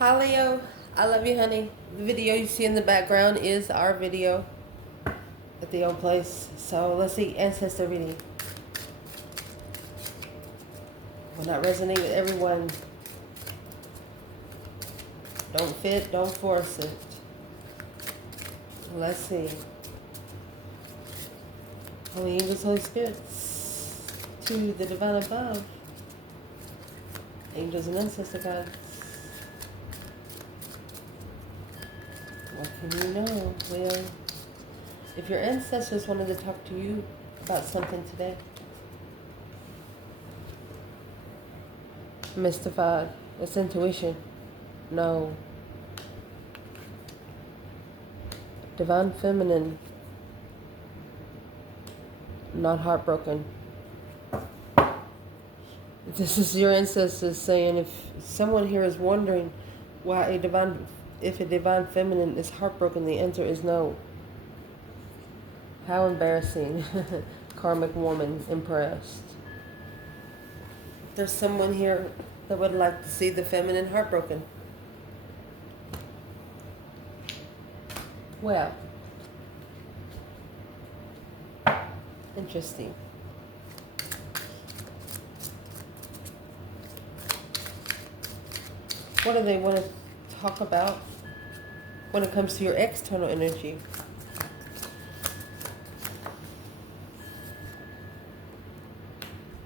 Hi Leo, I love you honey. The video you see in the background is our video at the old place. So let's see Ancestor reading. Will not resonate with everyone. Don't fit, don't force it. Let's see. Holy angels, Holy Spirits, to the divine above. Angels and ancestor gods. What can you know, Leo? If your ancestors wanted to talk to you about something today. Mystified. It's intuition. No. Divine feminine. Not heartbroken. This is your ancestors saying, if someone here is wondering why if a divine feminine is heartbroken, the answer is no. How embarrassing. Karmic woman, impressed. There's someone here that would like to see the feminine heartbroken. Well, interesting. What do they want to talk about when it comes to your external energy?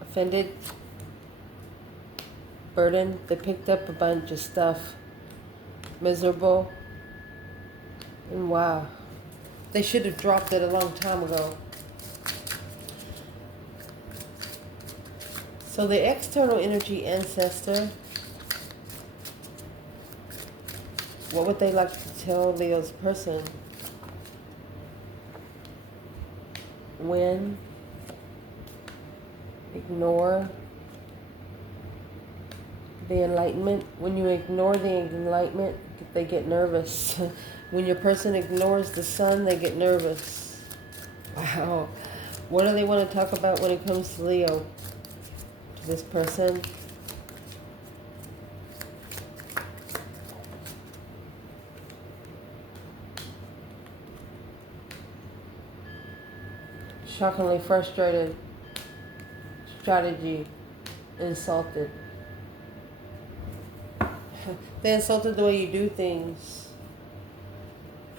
Offended, burdened, they picked up a bunch of stuff, miserable, and wow, they should have dropped it a long time ago. So the external energy ancestor, what would they like to tell Leo's person? When ignore the enlightenment. When you ignore the enlightenment, they get nervous. When your person ignores the sun, they get nervous. Wow. What do they want to talk about when it comes to Leo? To this person? Shockingly frustrated. Strategy. Insulted. They insulted the way you do things.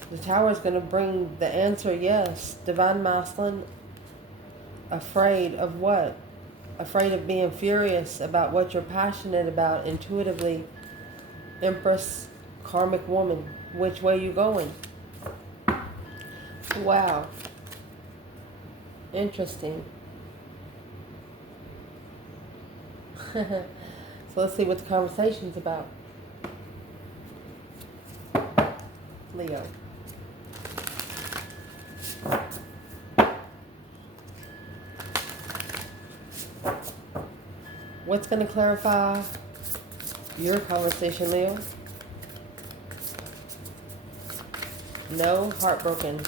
The Tower is going to bring the answer, yes. Divine Masculine. Afraid of what? Afraid of being furious about what you're passionate about intuitively. Empress, Karmic woman. Which way you going? Wow. Interesting. So let's see what the conversation's about. Leo. What's going to clarify your conversation, Leo? No, heartbroken.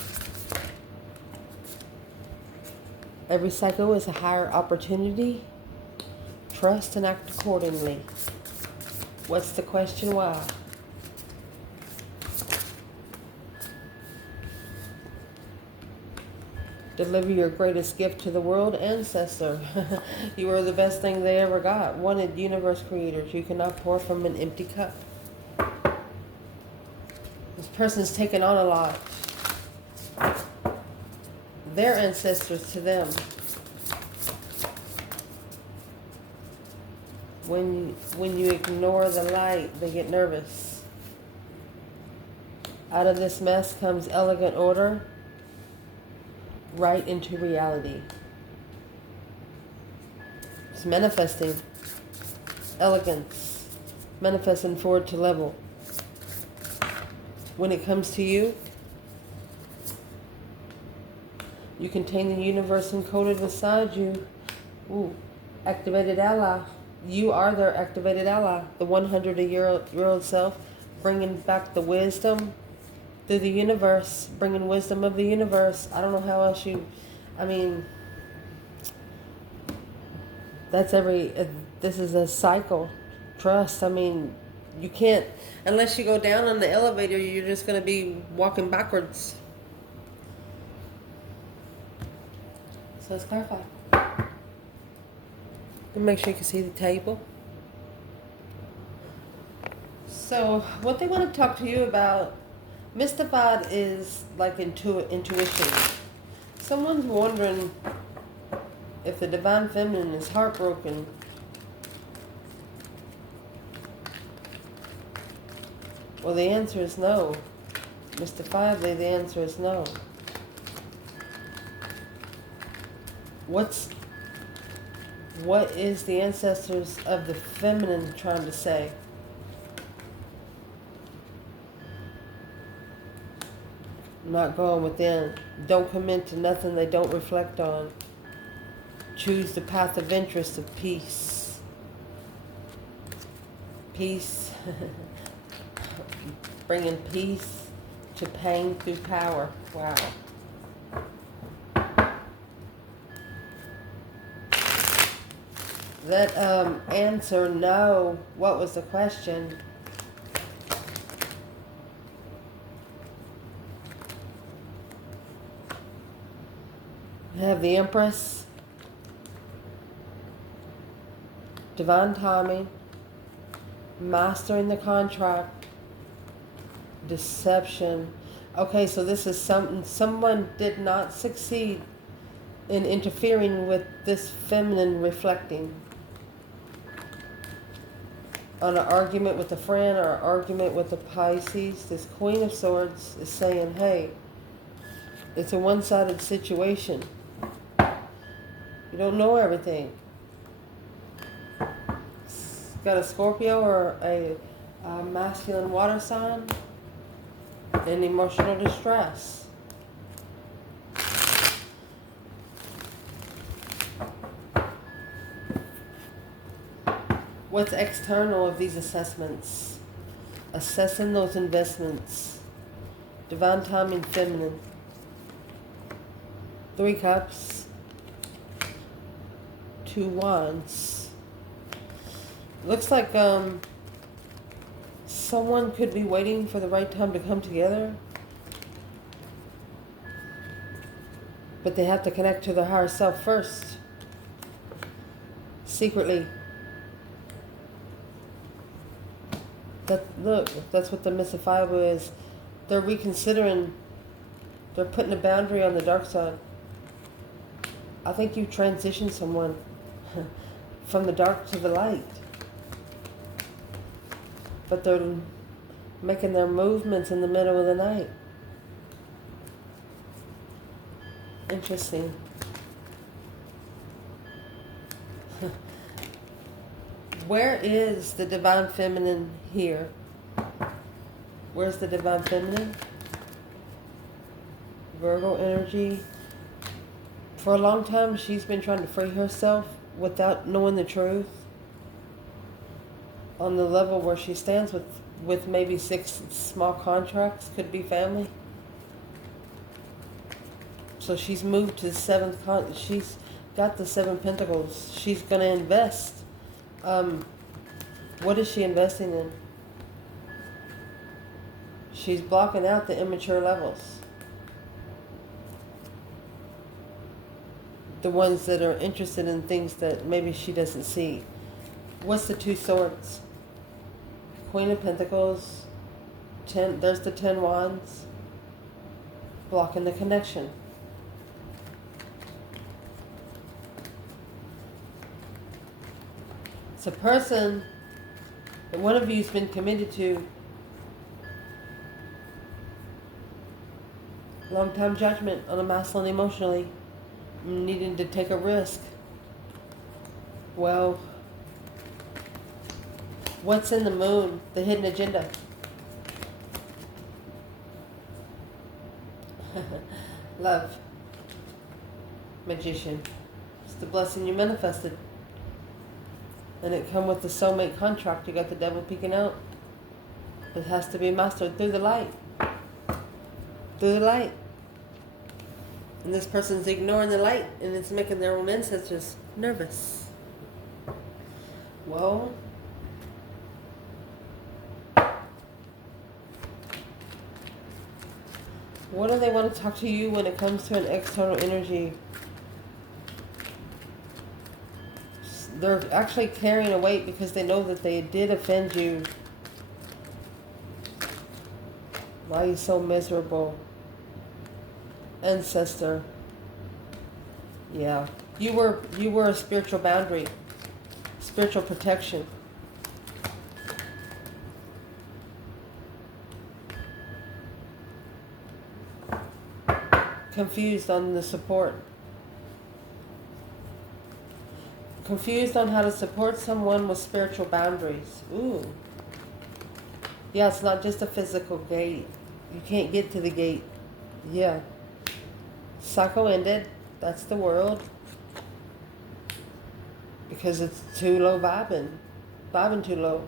Every cycle is a higher opportunity. Trust and act accordingly. What's the question? Why? Deliver your greatest gift to the world, ancestor. You are the best thing they ever got. Wanted universe creators. You cannot pour from an empty cup. This person's taken on a lot. Their ancestors to them. When you ignore the light, they get nervous. Out of this mess comes elegant order. Right into reality. It's manifesting. Elegance. Manifesting forward to level. When it comes to you, you contain the universe encoded inside you. Ooh, activated ally. You are their activated ally. The 100-year-old self, bringing back the wisdom through the universe, bringing wisdom of the universe. I don't know how else that's this is a cycle. Trust, You can't, unless you go down on the elevator, you're just going to be walking backwards. So let's clarify. And make sure you can see the table. So what they want to talk to you about, mystified, is like intuition. Someone's wondering if the divine feminine is heartbroken. Well, the answer is no. Mystifiedly, the answer is no. What is the ancestors of the feminine trying to say? Not going within. Don't commit to nothing they don't reflect on. Choose the path of interest of peace. Peace. Bringing peace to pain through power. Wow. That answer, no. What was the question? We have the Empress, divine timing, mastering the contract, deception. Okay, so this is something, someone did not succeed in interfering with this feminine reflecting. On an argument with a friend or an argument with a Pisces, this Queen of Swords is saying, hey, it's a one-sided situation. You don't know everything. It's got a Scorpio or a masculine water sign in emotional distress. What's external of these assessments? Assessing those investments. Divine timing, feminine. 3 cups. 2 wands. Looks like someone could be waiting for the right time to come together. But they have to connect to their higher self first. Secretly. Look, that's what the mystifiable is. They're reconsidering. They're putting a boundary on the dark side. I think you transitioned someone from the dark to the light. But they're making their movements in the middle of the night. Interesting. Where is the divine feminine here? Where's the divine feminine? Virgo energy. For a long time, she's been trying to free herself without knowing the truth. On the level where she stands with maybe 6 small contracts, could be family. So she's moved to the 7th she's got the 7 pentacles. She's going to invest. What is she investing in? She's blocking out the immature levels. The ones that are interested in things that maybe she doesn't see. What's the 2 swords? Queen of Pentacles. There's the 10 wands. Blocking the connection. It's a person that one of you's been committed to. Long-time judgment on a masculine emotionally. Needing to take a risk. Well, what's in the moon? The hidden agenda. Love. Magician. It's the blessing you manifested. And it come with the soulmate contract. You got the devil peeking out. It has to be mastered through the light. Through the light. And this person's ignoring the light, and it's making their own ancestors nervous. Well, What do they want to talk to you when it comes to an external energy? They're actually carrying a weight because they know that they did offend you. Why are you so miserable? Ancestor. Yeah. You were a spiritual boundary. Spiritual protection. Confused on the support. Confused on how to support someone with spiritual boundaries. Ooh. Yeah, it's not just a physical gate. You can't get to the gate. Yeah. Cycle ended. That's the world. Because it's too low vibing. Vibing too low.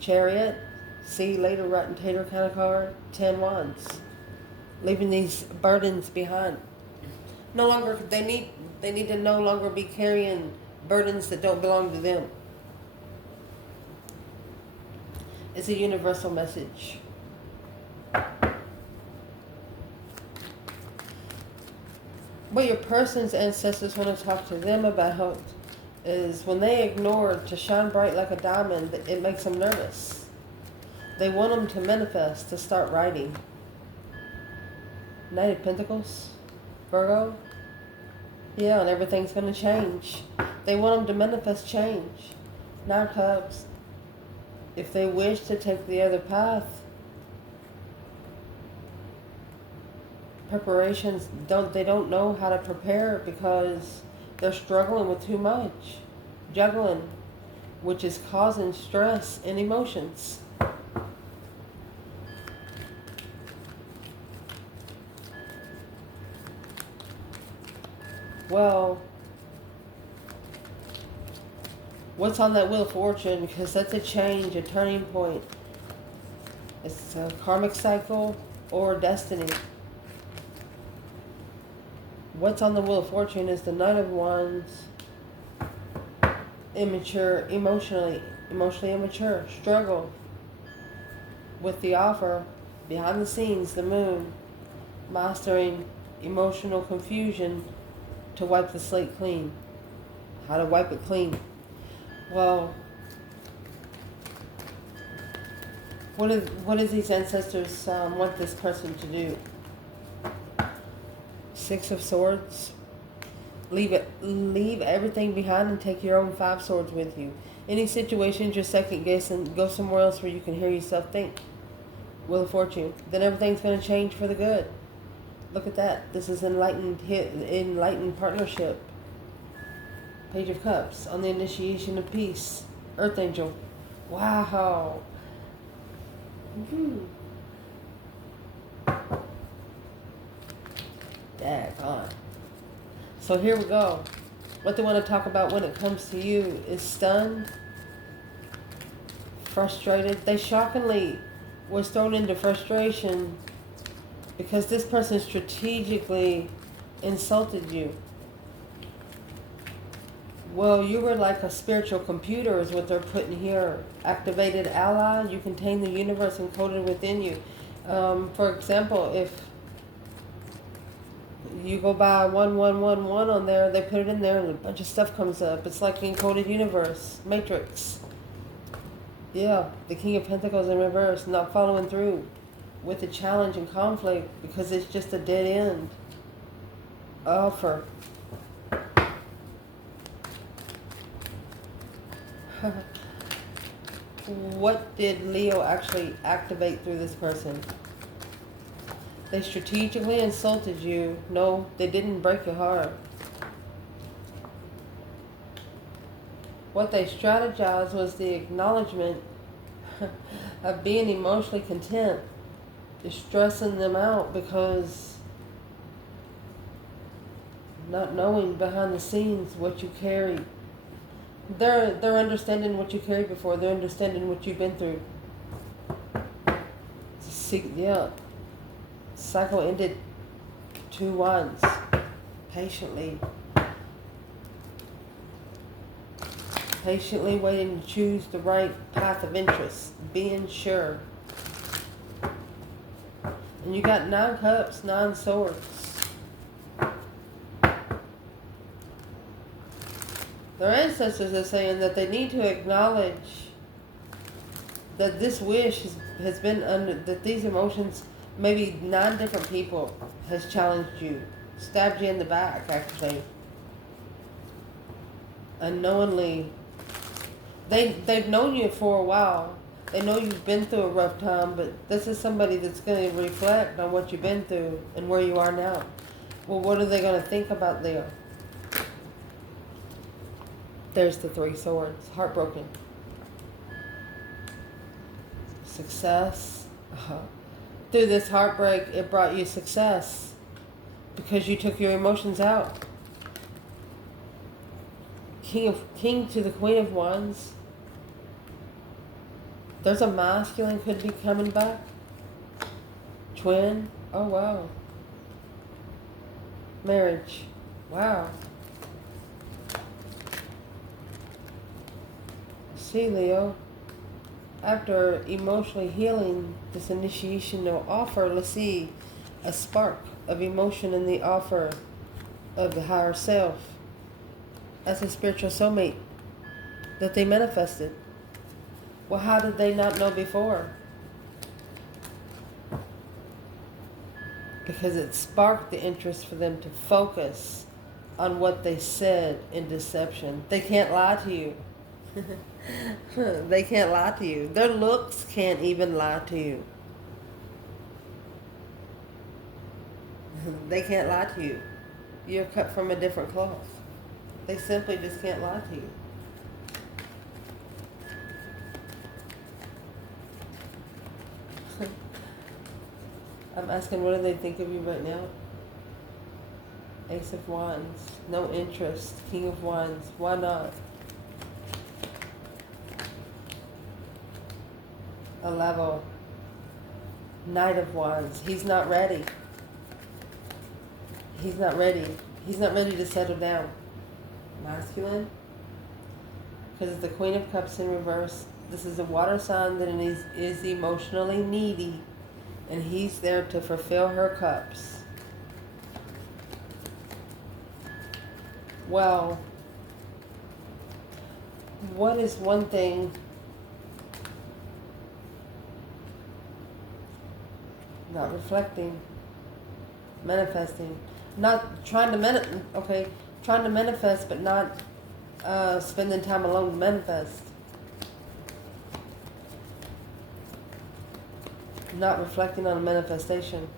Chariot. See you later, rotten tater kind of card. 10 wands. Leaving these burdens behind. No longer, they need to no longer be carrying burdens that don't belong to them. It's a universal message. What your person's ancestors want to talk to them about is when they ignore to shine bright like a diamond, it makes them nervous. They want them to manifest, to start writing. Knight of Pentacles, Virgo. Yeah, and everything's going to change. They want them to manifest change. Nine of Cups. If they wish to take the other path, preparations, they don't know how to prepare because they're struggling with too much. Juggling, which is causing stress and emotions. Well, what's on that Wheel of Fortune? Because that's a change, a turning point. It's a karmic cycle or destiny. What's on the Wheel of Fortune is the Knight of Wands. Immature, emotionally immature. Struggle with the offer. Behind the scenes, the Moon. Mastering emotional confusion to wipe the slate clean. How to wipe it clean. Well, what does these ancestors want this person to do? Six of Swords. Leave everything behind and take your own 5 swords with you. Any situations you're second guessing, go somewhere else where you can hear yourself think. Wheel of Fortune. Then everything's going to change for the good. Look at that. This is enlightened partnership. Page of Cups. On the initiation of peace. Earth Angel. Wow. Daggone. So here we go. What they want to talk about when it comes to you is stunned, frustrated. They shockingly was thrown into frustration because this person strategically insulted you. Well, you were like a spiritual computer is what they're putting here. Activated ally, you contain the universe encoded within you. For example, if you go by 1111 on there, they put it in there and a bunch of stuff comes up. It's like the encoded universe, Matrix. Yeah, the King of Pentacles in reverse, not following through with the challenge and conflict because it's just a dead end offer. What did Leo actually activate through this person? They strategically insulted you. No, they didn't break your heart. What they strategized was the acknowledgement of being emotionally content. You're stressing them out because not knowing behind the scenes what you carry. They're understanding what you carried before. They're understanding what you've been through. Yeah. Cycle ended. 2 wands. Patiently waiting to choose the right path of interest. Being sure. And you got 9 cups, 9 swords. Their ancestors are saying that they need to acknowledge that this wish has been under, that these emotions, maybe 9 different people has challenged you, stabbed you in the back actually. Unknowingly, they've known you for a while. They know you've been through a rough time, but this is somebody that's going to reflect on what you've been through and where you are now. Well, what are they going to think about there? There's the 3 swords. Heartbroken. Success. Through this heartbreak, it brought you success because you took your emotions out. King to the Queen of Wands. There's a masculine could be coming back. Twin. Oh, wow. Marriage. Wow. See, Leo, after emotionally healing this initiation will offer, let's see, a spark of emotion in the offer of the higher self as a spiritual soulmate that they manifested. Well, how did they not know before? Because it sparked the interest for them to focus on what they said in deception. They can't lie to you. They can't lie to you. Their looks can't even lie to you. They can't lie to you. You're cut from a different cloth. They simply just can't lie to you. I'm asking, what do they think of you right now? Ace of Wands. No interest. King of Wands. Why not? A level. Knight of Wands. He's not ready. He's not ready. He's not ready to settle down. Masculine. Because it's the Queen of Cups in reverse. This is a water sign that is emotionally needy. And he's there to fulfill her cups. Well, what is one thing not reflecting, manifesting, not trying to trying to manifest, but not spending time alone to manifest, not reflecting on a manifestation,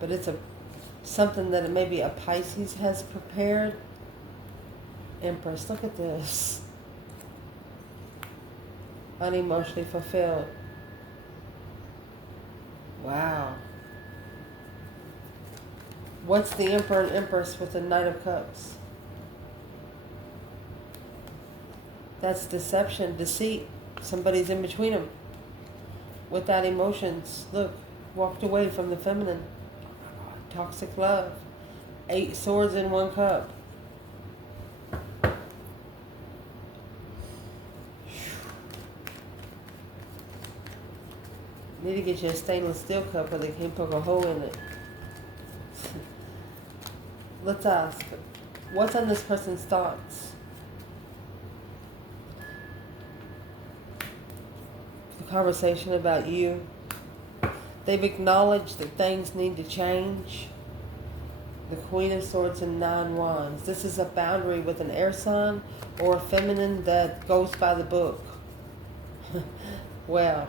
but it's something that maybe a Pisces has prepared. Empress, look at this. Unemotionally fulfilled. Wow. What's the Emperor and Empress with the Knight of Cups? That's deception, deceit. Somebody's in between them. Without emotions. Look, walked away from the feminine. Toxic love. 8 swords in 1 cup. Need to get you a stainless steel cup where they can't poke a hole in it. Let's ask, what's on this person's thoughts? The conversation about you. They've acknowledged that things need to change. The Queen of Swords and 9 Wands. This is a boundary with an air sign or a feminine that goes by the book. Well,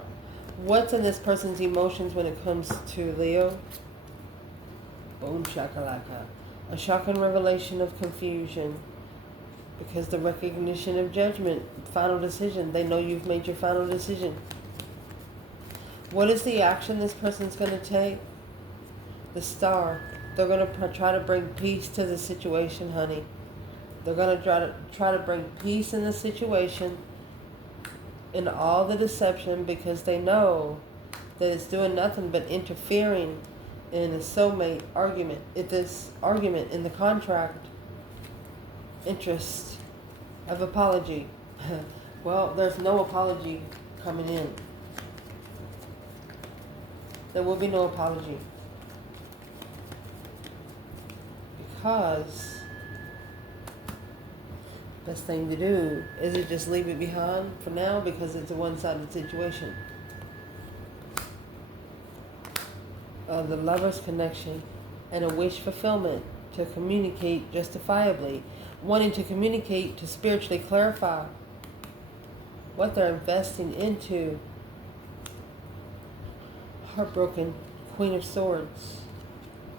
what's in this person's emotions when it comes to Leo? Boom shakalaka. A shocking revelation of confusion. Because the recognition of judgment, final decision. They know you've made your final decision. What is the action this person's going to take? The Star. They're going to try to bring peace to the situation, honey. They're going to try to bring peace in the situation, in all the deception, because they know that it's doing nothing but interfering in a soulmate argument. If this argument in the contract, interest of apology. Well, there's no apology coming in. There will be no apology. Because best thing to do is to just leave it behind for now, because it's a one-sided situation. The lover's connection and a wish fulfillment to communicate justifiably, wanting to communicate to spiritually clarify what they're investing into. Heartbroken Queen of Swords,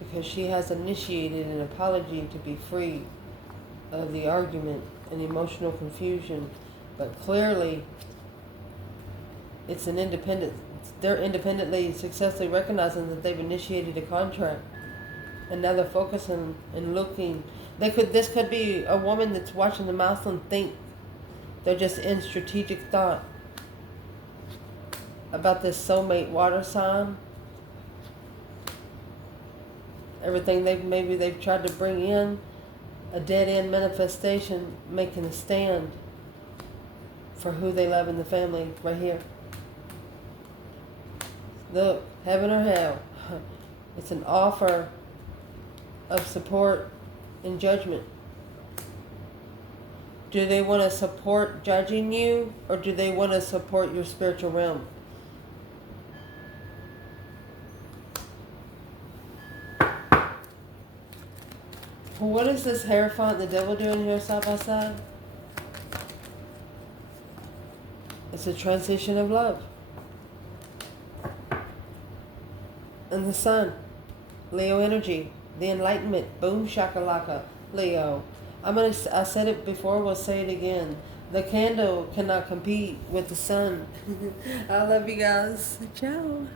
because she has initiated an apology to be free of the argument and emotional confusion, but clearly it's an independent. They're independently, successfully recognizing that they've initiated a contract, and now they're focusing and looking. This could be a woman that's watching the mouth and think they're just in strategic thought about this soulmate water sign. Everything they've tried to bring in, a dead end manifestation, making a stand for who they love in the family right here. Look, heaven or hell. It's an offer of support and judgment. Do they want to support judging you, or do they want to support your spiritual realm? What is this Hierophant and the devil doing here side by side? It's a transition of love. And the sun, Leo energy, the enlightenment, boom shakalaka, Leo. I said it before, we'll say it again. The candle cannot compete with the sun. I love you guys. Ciao.